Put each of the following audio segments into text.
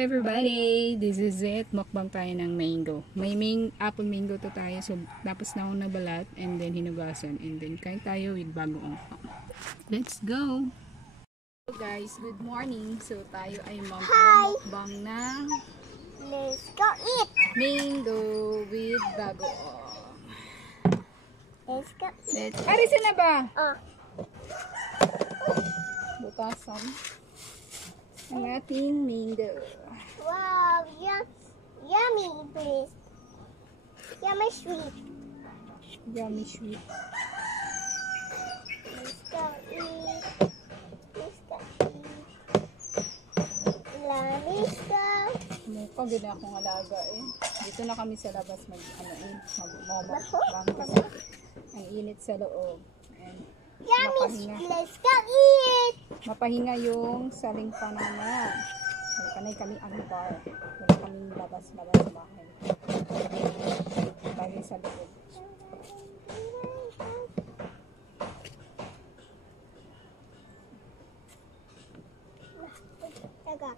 everybody! This is it. Mukbang tayo ng mango. May apple mango to tayo. So, tapos na akong nabalat and then hinugasan. And then kain tayo with bagoong. Let's go! So guys, good morning. So, tayo ay mukbang ng Let's go eat! mango with bagoong. Let's go eat! Arisin na ba? Oh. Butasan ang ating mango. Wow! Yummy, please. Yummy sweet. Yummy sweet. Let's go eat. Let's go eat. Let's go. Mukha gina akong alaga eh. Dito na kami sa labas ang init sa loob. And Yummy! Let's go eat! mapahinga yung saling panana. Panay kami ang bar. Wala kaming labas-labas sa bahay. Lagi sa loob. Taga.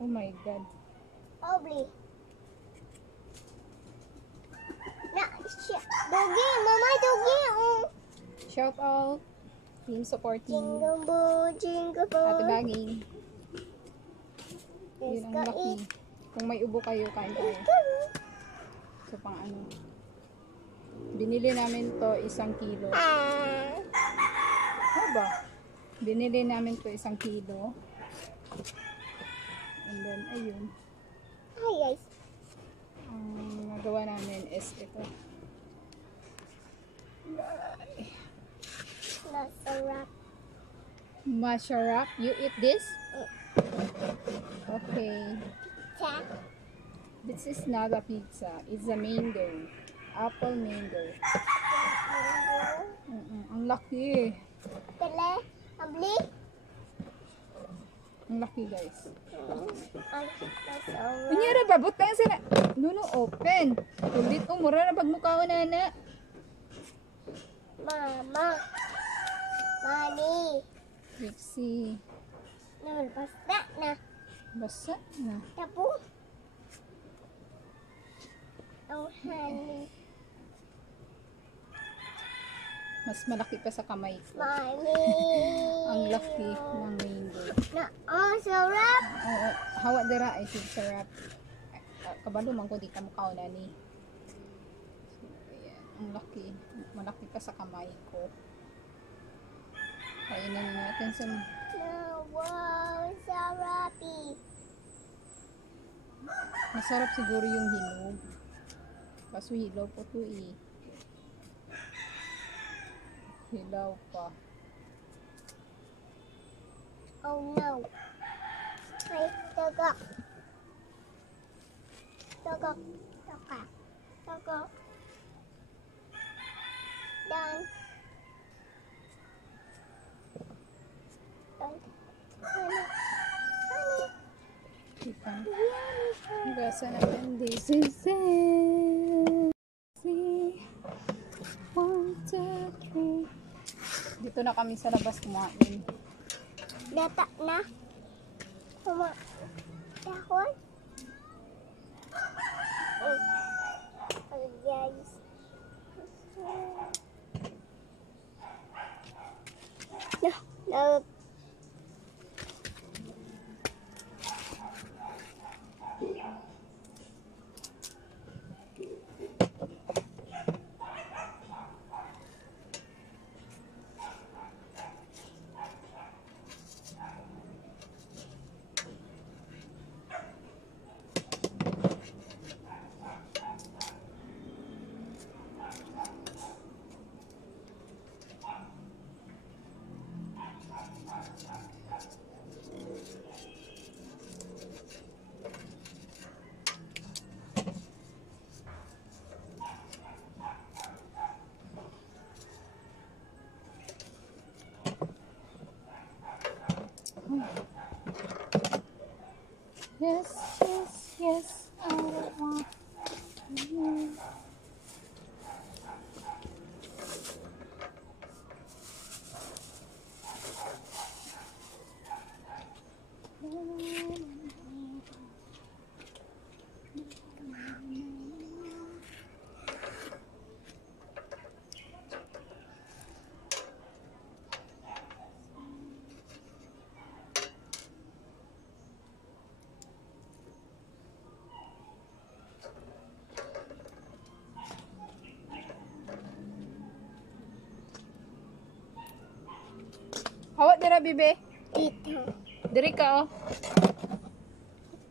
Oh my God. Obli. Na, dogi, mama dogi. Shout out. Team supporting. Jingle ball, jingle ball. Ate Baging. Let's Yun ang go lucky. eat. Kung may ubo kayo, kain tayo. Let's go. So pang ano. Binili namin to 1 kilo. Ano ba? Binili namin to 1 kilo. And then, ayun. Hi guys. Ang nagawa namin is ito. Masarap. Masarap. You eat this? Okay. Check. This is not a pizza. It's a mango. Apple mango. Ang laki. Tele. Abli. Ang laki guys. Masarap. Kunyara ba? Butang sila. Nuno open. Ulit mura na pagmukha na na. Mama. Mami. Trixie. Basta na. Basa na. Tapo. Oh, honey. Mas malaki pa sa kamay ko. Mami. Ang laki ng mango. Na, oh, sarap. Oo. Hawa dira ay sarap. Kabalo man ko di ka mukha na ni. So, ayan. Ang laki. Malaki pa sa kamay ko. Kainin na natin sa... No, wow, sarapi. Masarap siguro yung hinog. Kaso hilaw po to eh. Hilaw pa. Oh no. Ay, tagak. Tagak. Tagak. Tagak. Done. Done. Honey. Honey. Kita. Gasa natin. This is it. See. 1, 2, 3. Dito na kami sa labas kumain. Data na. Kuma. Dahon. Oh, guys. No, no. Yes, yes, yes, I want you. Awat dira bibe. Dito. Diri ka oh.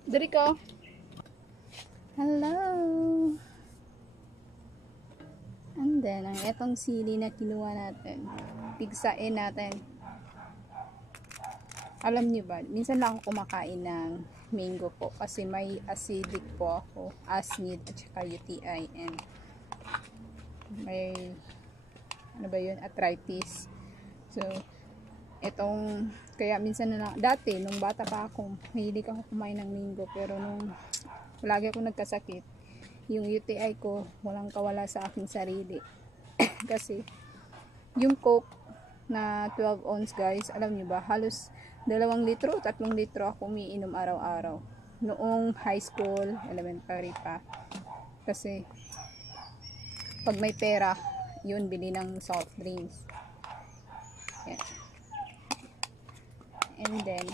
Diri ka oh. Hello. And then, ang etong sili na kinuha natin. Pigsain natin. Alam niyo ba, minsan lang ako kumakain ng mango po kasi may acidic po ako, acid at saka UTI and may ano ba yun, arthritis. So, etong kaya minsan na lang, dati nung bata pa ako, mahilig ako kumain ng mango pero nung lagi ako nagkasakit, yung UTI ko walang kawala sa aking sarili. Kasi yung Coke na 12 ounce guys, alam niyo ba, halos 2 litro, 3 litro ako umiinom araw-araw. Noong high school, elementary pa. Kasi, pag may pera, yun, bili ng soft drinks. Yan. And then,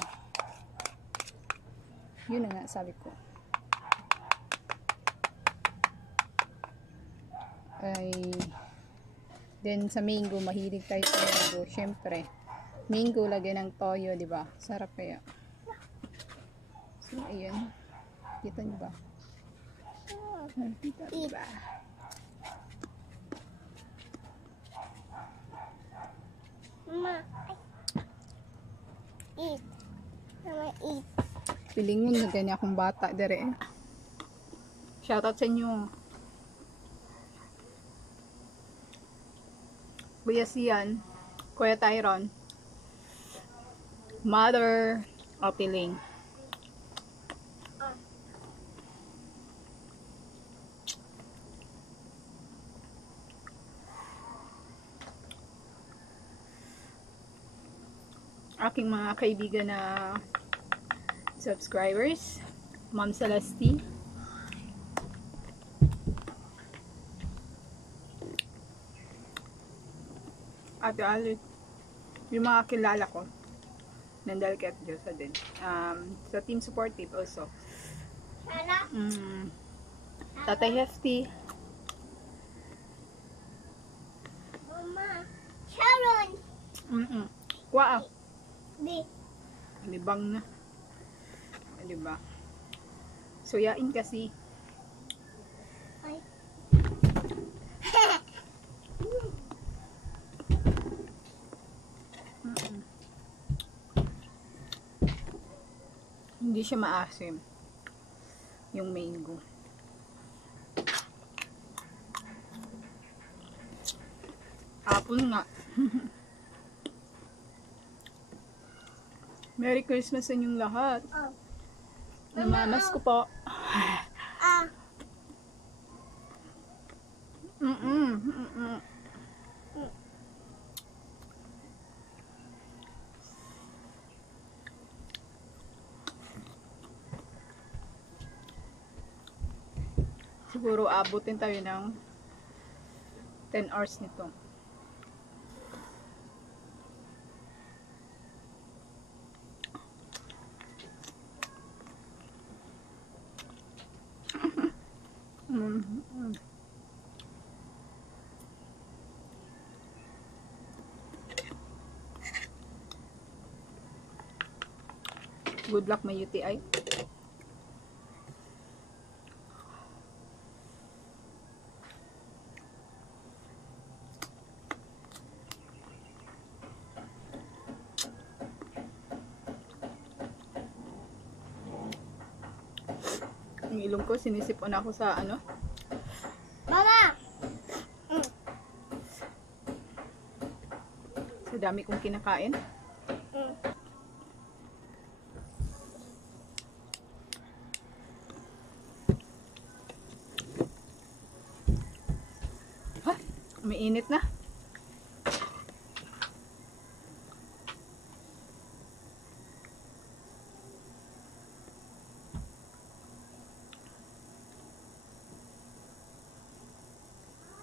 yun na nga, sabi ko. Ay, then sa mango, mahilig tayo sa mango. Syempre, mango, lagyan ng toyo, di ba? Sarap kaya. So, ayan. Kita niyo ba? Kita niyo ba? Mama. Eat. Mama, eat. Piling yun na ganyan akong bata, dere. Shoutout sa inyo. Kuya Sian, Kuya Tyron, Mother Opiling. Aking mga kaibigan na subscribers, Ma'am Celeste, Ate Alit, yung mga kilala ko, Nandalket Diyosa din. Sa Team Supportive also. Tatay Hefty, Mama. Sharon. Kuha Di. libang na. Diba? Suyain kasi. Ay. Hindi siya maasim. Yung mango. Apple nga. Merry Christmas sa inyong lahat. Oh. Namamas ko po. Ah. Siguro abutin tayo ng 10 hours nito. Good luck may UTI. Ang ilong ko, sinisipon ako sa ano. Mama. Sa dami kong kinakain. Ha? Umiinit na.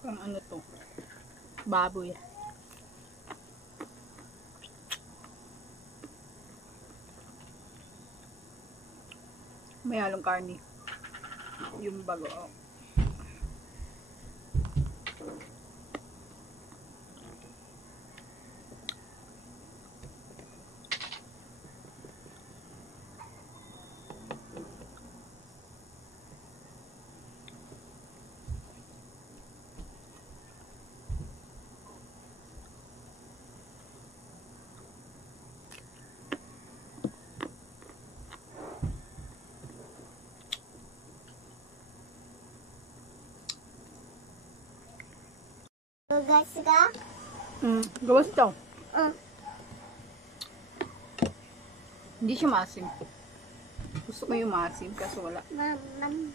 Ang ano to? Baboy. May halong karni. Yung bago. Oh. Guys ka? Gawas ito. Oh. Hindi siya maasim. Gusto ko yung maasim, kaso wala. Mam.